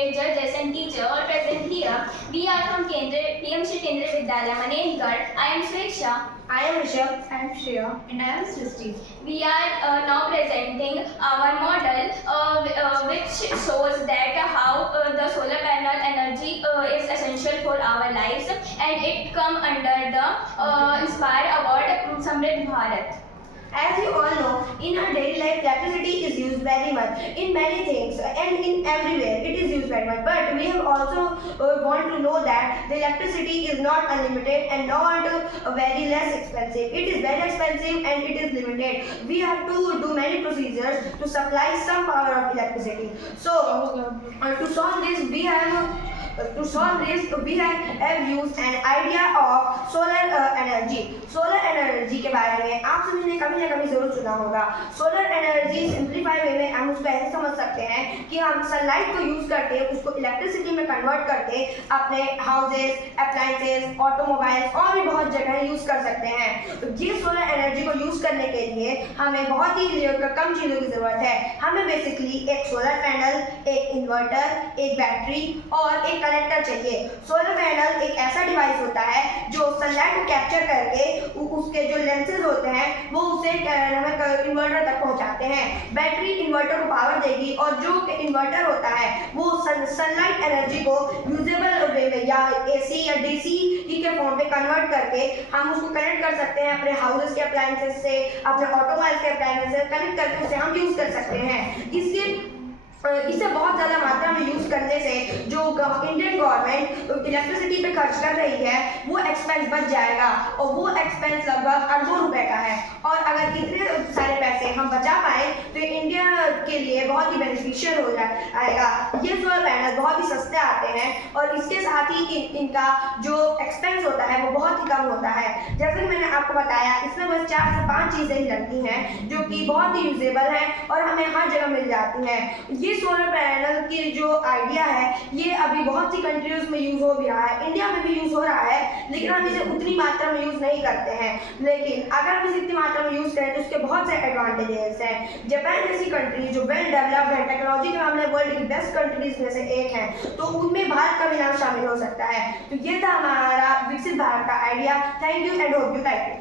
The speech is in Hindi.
respected judges and teachers all present here. We are from PMC Kendriya Vidyalaya, Manengarh. I am Sweksha. I am Rishabh. I am Shreya. And I am Srishti. We are now presenting our model which shows that how the solar panel energy is essential for our lives, and it come under the Inspire Award Samrit Bharat. As you all know, in our daily life, electricity is used very much in many things and in everywhere. It is used very much. But we have also want to know that the electricity is not unlimited and not very less expensive. It is very expensive and it is limited. We have to do many procedures to supply some power of electricity. So, to solve this, we have used an idea of solar energy. Solar energy के बारे में आप सभी ने कभी ना कभी जरूर सुना होगा. सोलर एनर्जी सिंप्लीफाई वे में हम उसको ऐसे समझ सकते हैं कि हम सनलाइट को यूज करके उसको इलेक्ट्रिसिटी में कन्वर्ट करके अपने हाउसेस, अप्लायंसेस, ऑटोमोबाइल्स और भी बहुत जगह यूज कर सकते हैं. तो ये सोलर एनर्जी को यूज करने के लिए हमें बहुत ही कम चीज़ों की जरूरत है. हमें बेसिकली एक सोलर पैनल, एक इन्वर्टर, एक बैटरी और एक कनेक्टर चाहिए. सोलर पैनल एक ऐसा डिवाइस होता है जो सनलाइट को कैप्चर करके उसके जो लेंसेज होते हैं वो उसे इन्वर्टर तक पहुंचाते हैं. बैटरी इन्वर्टर को पावर देगी और जो इन्वर्टर होता है वो सनलाइट एनर्जी को यूजेबल वे में या एसी या डीसी के फॉर्म पे कन्वर्ट करके हम उसको कनेक्ट कर सकते हैं अपने हाउसेस के अप्लायंसेस से, अपने ऑटोमोबाइल के अप्लायंसेस से कनेक्ट करके उसे हम यूज कर सकते हैं. इसे बहुत ज़्यादा मात्रा में यूज़ करने से जो इंडियन गवर्नमेंट इलेक्ट्रिसिटी पे खर्च कर रही है वो एक्सपेंस बच जाएगा और वो एक्सपेंस लगभग अरबों रुपए का है. और अगर इतने सारे पैसे हम बचा पाए तो इंडिया के लिए बहुत ही बेनिफिशियल हो जाएगा. ये सोलर पैनल बहुत ही सस्ते आते हैं और इसके साथ ही इनका जो एक्सपेंस होता है वो बहुत ही कम होता है. जैसे कि मैंने आपको बताया इसमें बस 4 से 5 चीज़ें ही लगती हैं जो कि बहुत ही यूजेबल हैं और हमें हर जगह मिल जाती हैं. ये सोलर पैनल की जो आइडिया है ये अभी बहुत सी कंट्रीज में यूज हो भी रहा है. इंडिया में भी यूज हो रहा है लेकिन हम इसे उतनी मात्रा में यूज नहीं करते हैं. लेकिन अगर हम इसे इतनी मात्रा में यूज करें तो उसके बहुत से एडवांटेजेस हैं. जापान जैसी कंट्री जो वेल डेवलप्ड है, टेक्नोलॉजी के मामले में वर्ल्ड की बेस्ट कंट्रीज में से एक है, तो उनमें भारत का भी नाम शामिल हो सकता है. तो ये था हमारा विकसित भारत का idea. Thank you and hope you like it.